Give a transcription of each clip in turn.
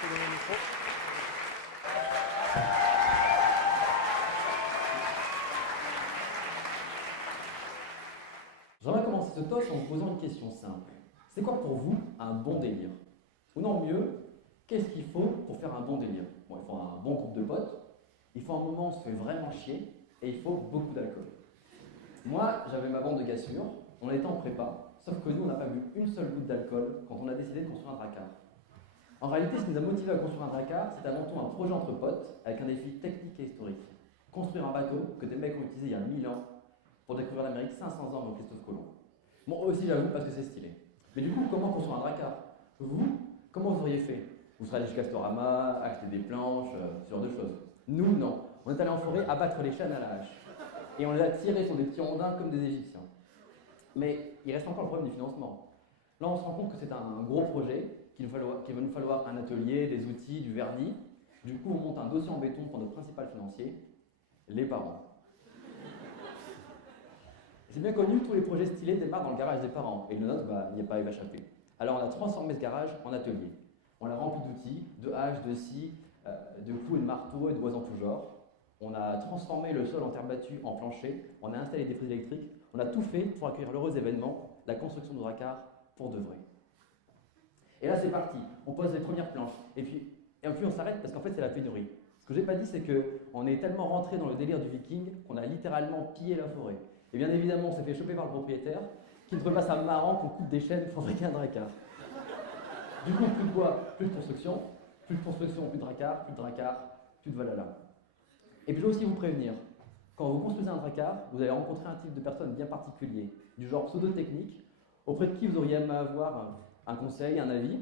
Je te donne le micro. J'aimerais commencer ce toast en vous posant une question simple. C'est quoi pour vous un bon délire? Ou non, mieux, qu'est-ce qu'il faut pour faire un bon délire? Bon, il faut un bon groupe de potes, il faut un moment où on se fait vraiment chier, et il faut beaucoup d'alcool. Moi, j'avais ma bande de gars sûrs, on était en prépa, sauf que nous, on n'a pas bu une seule goutte d'alcool quand on a décidé de construire un dracard. En réalité, ce qui nous a motivé à construire un dracard, c'est avant tout un projet entre potes, avec un défi technique et historique. Construire un bateau que des mecs ont utilisé il y a 1000 ans pour découvrir l'Amérique 500 ans avant Christophe Colomb. Bon, aussi, j'avoue, parce que c'est stylé. Mais du coup, comment construire un dracard? Vous, comment vous auriez fait? Vous serez allé chez Castorama, acheter des planches, ce genre de choses. Nous, non. On est allé en forêt abattre les chênes à la hache. Et on les a tirés sur des petits rondins comme des Égyptiens. Mais il reste encore le problème du financement. Là, on se rend compte que c'est un gros projet, qu'il va nous falloir un atelier, des outils, du vernis. Du coup, on monte un dossier en béton pour notre principal financier, les parents. C'est bien connu, tous les projets stylés démarrent dans le garage des parents, et le nôtre, il n'y a pas à y échapper. Alors on a transformé ce garage en atelier. On l'a rempli d'outils, de haches, de scies, de clous et de marteaux et de bois en tout genre. On a transformé le sol en terre battue en plancher, on a installé des prises électriques, on a tout fait pour accueillir l'heureux événement, la construction de dracard pour de vrai. Et là c'est parti, on pose les premières planches, et puis on s'arrête parce qu'en fait c'est la pénurie. Ce que j'ai pas dit c'est qu'on est tellement rentré dans le délire du viking qu'on a littéralement pillé la forêt. Et bien évidemment on s'est fait choper par le propriétaire, qui ne trouve pas ça marrant qu'on coupe des chênes pour fabriquer un dracard. Du coup plus de bois, plus de construction, plus de dracard, plus de valhalla. Et puis je vais aussi vous prévenir, quand vous construisez un dracard, vous allez rencontrer un type de personne bien particulier, du genre pseudo-technique, auprès de qui vous auriez aimé avoir un conseil, un avis,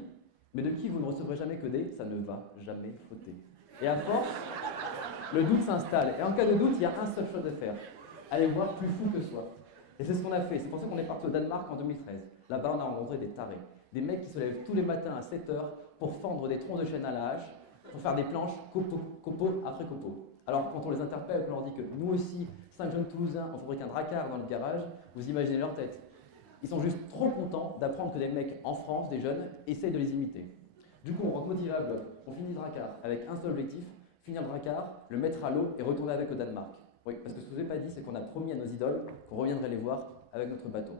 mais de qui vous ne recevrez jamais que des « ça ne va jamais fauter ». Et à force, le doute s'installe. Et en cas de doute, il y a un seul chose à faire, aller voir plus fou que soi. Et c'est ce qu'on a fait, c'est pour ça qu'on est parti au Danemark en 2013. Là-bas, on a rencontré des tarés, des mecs qui se lèvent tous les matins à 7 h pour fendre des troncs de chêne à la hache, pour faire des planches copeau après copeau. Alors quand on les interpelle, on leur dit que nous aussi, 5 jeunes Toulousains, on fabrique un dracard dans le garage, vous imaginez leur tête. Ils sont juste trop contents d'apprendre que des mecs en France, des jeunes, essayent de les imiter. Du coup, on rentre motivable, on finit le dracard avec un seul objectif, finir le dracard, le mettre à l'eau et retourner avec au Danemark. Oui, parce que ce que je vous ai pas dit, c'est qu'on a promis à nos idoles qu'on reviendrait les voir avec notre bateau.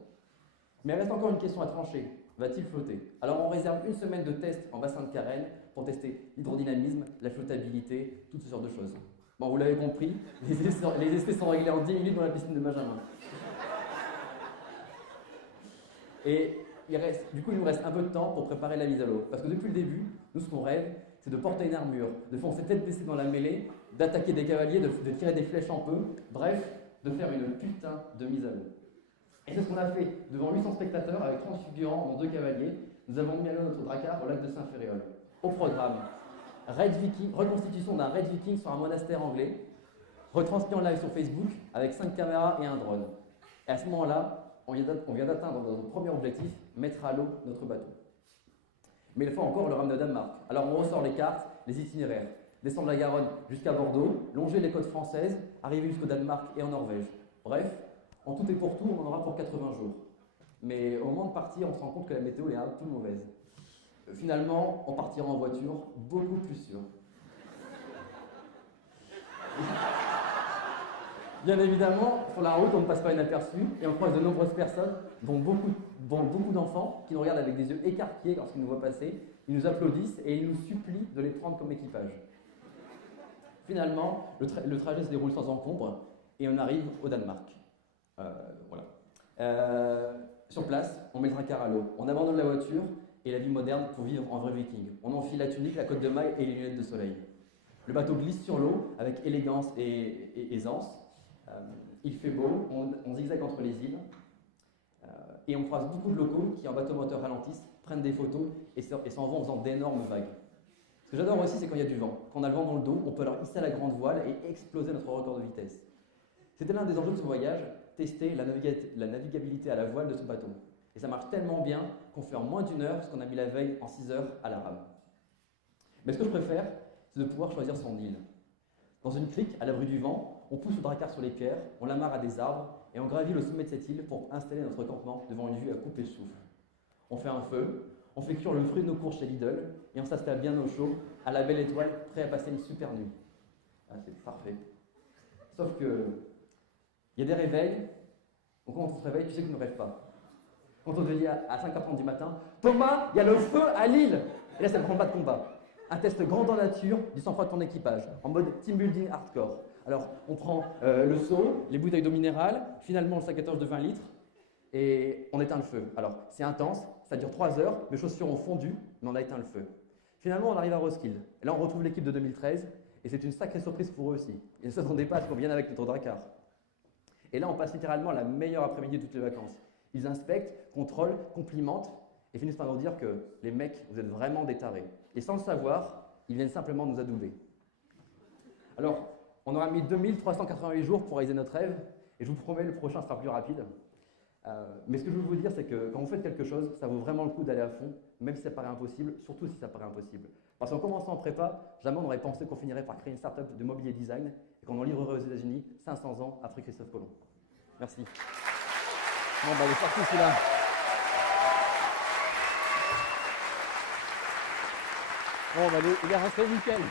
Mais il reste encore une question à trancher. Va-t-il flotter? Alors on réserve une semaine de tests en bassin de Carène pour tester l'hydrodynamisme, la flottabilité, toutes ce genre de choses. Bon, vous l'avez compris, les essais sont réglés en 10 minutes dans la piscine de Benjamin. Et du coup, il nous reste un peu de temps pour préparer la mise à l'eau. Parce que depuis le début, nous, ce qu'on rêve, c'est de porter une armure, de foncer tête baissée dans la mêlée, d'attaquer des cavaliers, de tirer des flèches en peu, bref, de faire une putain de mise à l'eau. Et c'est ce qu'on a fait devant 800 spectateurs avec 30 figurants dont 2 cavaliers. Nous avons mis à l'eau notre dracard au lac de Saint-Ferréol. Au programme, reconstitution d'un raid viking sur un monastère anglais, retransmis en live sur Facebook avec 5 caméras et un drone. Et à ce moment-là, on vient d'atteindre notre premier objectif, mettre à l'eau notre bateau. Mais il faut encore le ramener au Danemark. Alors on ressort les cartes, les itinéraires. Descendre la Garonne jusqu'à Bordeaux, longer les côtes françaises, arriver jusqu'au Danemark et en Norvège. Bref, en tout et pour tout, on en aura pour 80 jours. Mais au moment de partir, on se rend compte que la météo est un peu mauvaise. Finalement, on partira en voiture, beaucoup plus sûr. Bien évidemment, sur la route, on ne passe pas inaperçu et on croise de nombreuses personnes, dont beaucoup d'enfants, qui nous regardent avec des yeux écarquillés lorsqu'ils nous voient passer. Ils nous applaudissent et ils nous supplient de les prendre comme équipage. Finalement, le trajet se déroule sans encombre et on arrive au Danemark. Sur place, on met le dracard à l'eau, on abandonne la voiture et la vie moderne pour vivre en vrai viking. On enfile la tunique, la cotte de maille et les lunettes de soleil. Le bateau glisse sur l'eau avec élégance et aisance. Il fait beau, on zigzague entre les îles et on croise beaucoup de locaux qui en bateau moteur ralentissent, prennent des photos et s'en vont en faisant d'énormes vagues. Ce que j'adore aussi, c'est quand il y a du vent. Quand on a le vent dans le dos, on peut alors hisser la grande voile et exploser notre record de vitesse. C'était l'un des enjeux de ce voyage, tester la navigabilité à la voile de ce bateau. Et ça marche tellement bien qu'on fait en moins d'1 heure ce qu'on a mis la veille en 6 heures à la rame. Mais ce que je préfère, c'est de pouvoir choisir son île. Dans une crique, à l'abri du vent, on pousse le dracard sur les pierres, on l'amarre à des arbres et on gravit le sommet de cette île pour installer notre campement devant une vue à couper le souffle. On fait un feu, on fait cuire le fruit de nos courges chez Lidl et on s'installe bien au chaud, à la belle étoile, prêt à passer une super nuit. Ah, c'est parfait. Sauf que, il y a des réveils, donc quand on se réveille, tu sais que tu ne rêves pas. Quand on te dit à 5h30 du matin, Thomas, il y a le feu à Lille. Et là, c'est le combat de combat. Un test grandeur nature du sang-froid de ton équipage, en mode team building hardcore. Alors, on prend le seau, les bouteilles d'eau minérale, finalement le sac à torche de 20 litres, et on éteint le feu. Alors, c'est intense, ça dure 3 heures, mes chaussures ont fondu, mais on a éteint le feu. Finalement, on arrive à Roskilde. Et là, on retrouve l'équipe de 2013, et c'est une sacrée surprise pour eux aussi. Ils ne s'attendaient pas à ce qu'on vienne avec notre dracard. Et là, on passe littéralement la meilleure après-midi de toutes les vacances. Ils inspectent, contrôlent, complimentent et finissent par nous dire que les mecs, vous êtes vraiment des tarés. Et sans le savoir, ils viennent simplement nous adouber. Alors, on aura mis 2388 jours pour réaliser notre rêve et je vous promets, le prochain sera plus rapide. Mais ce que je veux vous dire, c'est que quand vous faites quelque chose, ça vaut vraiment le coup d'aller à fond, même si ça paraît impossible, surtout si ça paraît impossible. Parce qu'en commençant en prépa, jamais on n'aurait pensé qu'on finirait par créer une start-up de mobilier design et qu'on en livrerait aux États-Unis 500 ans après Christophe Colomb. Merci. Bon, bah, il est sorti celui-là. Bon, bah, il est rentré nickel.